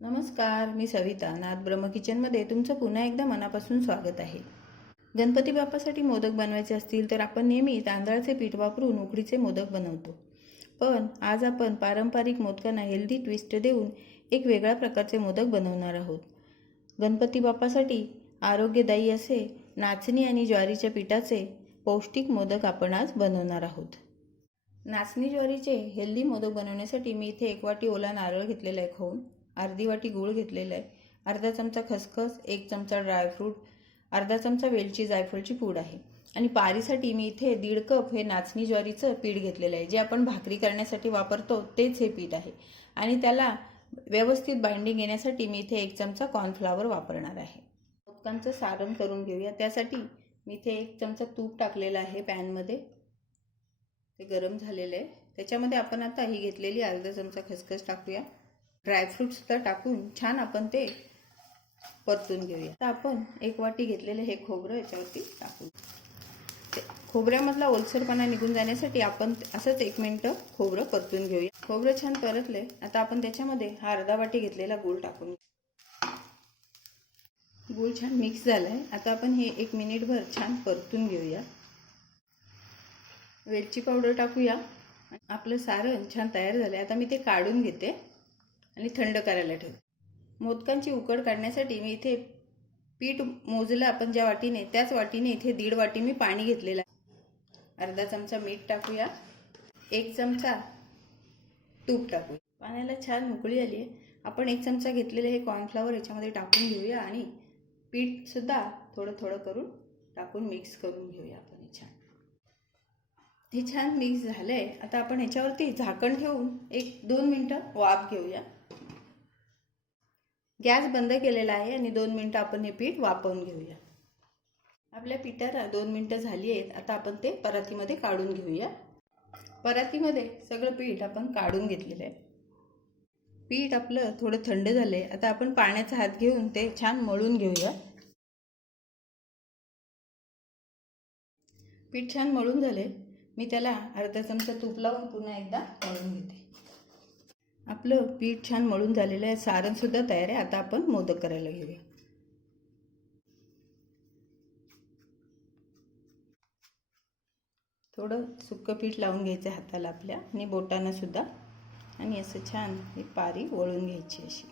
नमस्कार, मी सविता. नाथ ब्रह्म किचनमध्ये तुमचं पुन्हा एकदा मनापासून स्वागत आहे. गणपती बाप्पासाठी मोदक बनवायचे असतील तर आपण नेहमी तांदळाचे पीठ वापरून उकडीचे मोदक बनवतो. पण आज आपण पारंपरिक मोदकांना हेल्दी ट्विस्ट देऊन एक वेगळ्या प्रकारचे मोदक बनवणार आहोत. गणपती बाप्पासाठी आरोग्यदायी असे नाचणी आणि ज्वारीच्या पिठाचे पौष्टिक मोदक आपण आज बनवणार आहोत. नाचणी ज्वारीचे हेल्दी मोदक बनवण्यासाठी मी इथे 1 वाटी ओला नारळ घेतलेला आहे खवून, अर्धी वाटी गूळ घेतलेला आहे, अर्धा चमचा खसखस, 1 चमचा ड्रायफ्रूट, अर्धा चमचा वेलची जायफळची पूड आहे आणि पारीसाठी मी इथे 1.5 कप हे नाचणी ज्वारीचं पीठ घेतलेलं आहे. जे आपण भाकरी करण्यासाठी वापरतो तेच हे पीठ आहे आणि त्याला व्यवस्थित बाइंडिंग येण्यासाठी मी इथे 1 चमचा कॉर्नफ्लॉवर वापरणार आहे. मोदकांचं सारण करून घेऊया. त्यासाठी मी इथे 1 चमचा तूप टाकलेलं आहे पॅनमध्ये. ते गरम झालेलं आहे. त्याच्यामध्ये आपण आता ही घेतलेली अर्धा चमचा खसखस टाकूया. ड्रायफ्रूट सुद्धा टाकून छान आपण ते परतून घेऊया. आता आपण 1 वाटी घेतलेलं हे खोबरं याच्यावरती टाकू. खोबऱ्यामधला ओलसरपणा निघून जाण्यासाठी आपण असंच 1 मिनिट खोबरं परतून घेऊया. खोबरं छान परतले. आता आपण त्याच्यामध्ये हा अर्धा वाटी घेतलेला गूळ टाकून, गूळ छान मिक्स झालाय. आता आपण हे 1 मिनिटभर छान परतून घेऊया. वेलची पावडर टाकूया. आपलं सारण छान तयार झालंय. आता मी ते काढून घेते आणि थंड करायला ठेवते. मोदकांची उकड काढण्यासाठी मी इथे पीठ मोजलं आपण ज्या वाटीने त्याच वाटीने इथे 1.5 वाटी मी पाणी घेतलेलं आहे. अर्धा चमचा मीठ टाकूया. 1 चमचा तूप टाकूया. पाण्याला छान उकळी आली आहे. आपण 1 चमचा घेतलेले हे कॉर्नफ्लॉवर याच्यामध्ये टाकून घेऊया आणि पीठ सुद्धा थोडं थोडं करून टाकून मिक्स करून घेऊया. आपण हे छान मिक्स झालंय. आता आपण ह्याच्यावरती झाकण ठेवून 1-2 मिनिटं वाफ घेऊया. गॅस बंद केलेला आहे आणि 2 मिनिटं आपण हे पीठ वाफवून घेऊया. आपल्या पिठाला 2 मिनिटं झाली आहेत. आता आपण ते परातीमध्ये काढून घेऊया. परातीमध्ये सगळं पीठ आपण काढून घेतलेलं आहे. पीठ आपलं थोडं थंड झालंय. आता आपण पाण्याचा हात घेऊन ते छान मळून घेऊया. पीठ छान मळून झाले. मी त्याला अर्धा चमचा तूप लावून पुन्हा एकदा मळून घेते. आपलं पीठ छान मळून झालेलं आहे. सारण सुद्धा तयार आहे. आता आपण मोदक करायला घेऊया. थोडं सुक्कं पीठ लावून घ्यायचं हाताला आपल्या आणि बोटांना सुद्धा, आणि असं छान ही पारी वळून घ्यायची. अशी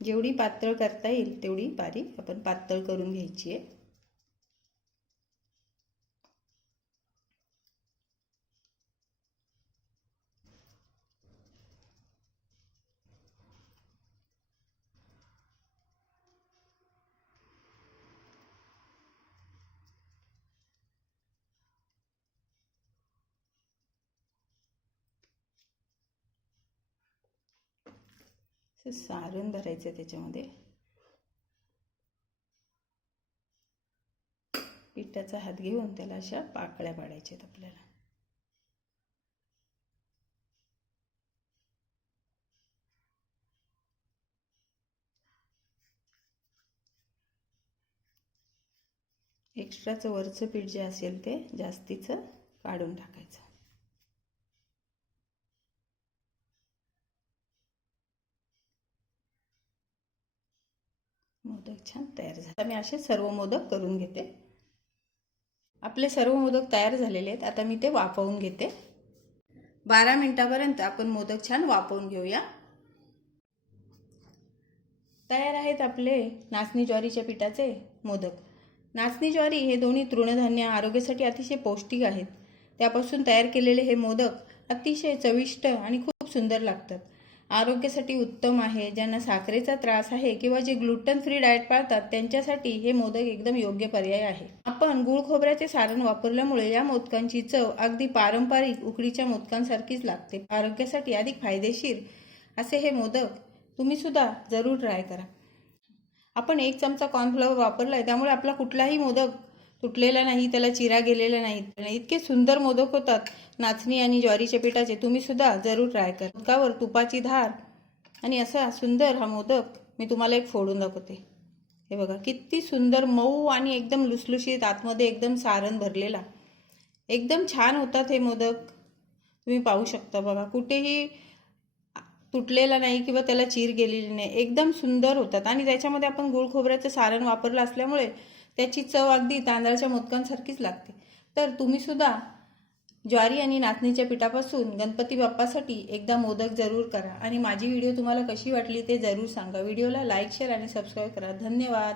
जेवढी पातळ करता येईल तेवढी पारी आपण पातळ करून घ्यायची आहे. सारण भरायचं आहे त्याच्यामध्ये. पिठाचा हात घेऊन त्याला अशा पाकळ्या पाडायच्या आहेत आपल्याला. एक्स्ट्राचं वरचं पीठ जे असेल ते जास्तीचं काढून टाकायचं. मोदक छान तयार झाले. मी असे सर्व मोदक करून घेते. आपले सर्व मोदक तयार झालेले आहेत. आता मी ते वाफवून घेते. 12 मिनिटापर्यंत आपण मोदक छान वाफवून घेऊया. तयार आहेत आपले नाचणी ज्वारीच्या पिठाचे मोदक. नाचणी ज्वारी हे दोन्ही तृणधान्य आरोग्यासाठी अतिशय पौष्टिक आहेत. त्यापासून तयार केलेले हे मोदक अतिशय चविष्ट आणि खूप सुंदर लागतात. आरोग्यासाठी उत्तम आहे. ज्यांना साखरेचा त्रास आहे किंवा जे ग्लुटन फ्री डाएट पाळतात त्यांच्यासाठी हे मोदक एकदम योग्य पर्याय आहे. आपण गूळ खोबऱ्याचे सारण वापरल्यामुळे या मोदकांची चव अगदी पारंपरिक उकडीच्या मोदकांसारखीच लागते. आरोग्यासाठी अधिक फायदेशीर असे हे मोदक तुम्ही सुद्धा जरूर ट्राय करा. आपण 1 चमचा कॉर्नफ्लॉवर वापरलाय त्यामुळे आपला कुठलाही मोदक तुटलेला नाही, त्याला चिरा गेलेला नाही. इतके सुंदर मोदक होतात नाचणी आणि ज्वारीच्या पिठाचे. तुम्ही सुद्धा जरूर ट्राय करा. मोदकावर तुपाची धार आणि असा सुंदर हा मोदक मी तुम्हाला एक फोडून दाखवते. हे बघा किती सुंदर मऊ आणि एकदम लुसलुशीत, आतमध्ये एकदम सारण भरलेला. एकदम छान होतात हे मोदक. तुम्ही पाहू शकता बघा. कुठेही तुटलेला नाही किंवा त्याला चीर गेलेली नाही, एकदम सुंदर होतात. आणि त्याच्यामध्ये आपण गूळ खोबऱ्याचं सारण वापरलं असल्यामुळे त्याची चव अगदी तांदळाच्या मोदकांसारखीच लागते. तर तुम्ही सुद्धा ज्वारी आणि नाचणीच्या पिठापासून गणपती बाप्पासाठी एकदा मोदक जरूर करा. आणि माझी व्हिडिओ तुम्हाला कशी वाटली ते जरूर सांगा. व्हिडिओला लाईक, शेअर आणि सबस्क्राईब करा. धन्यवाद.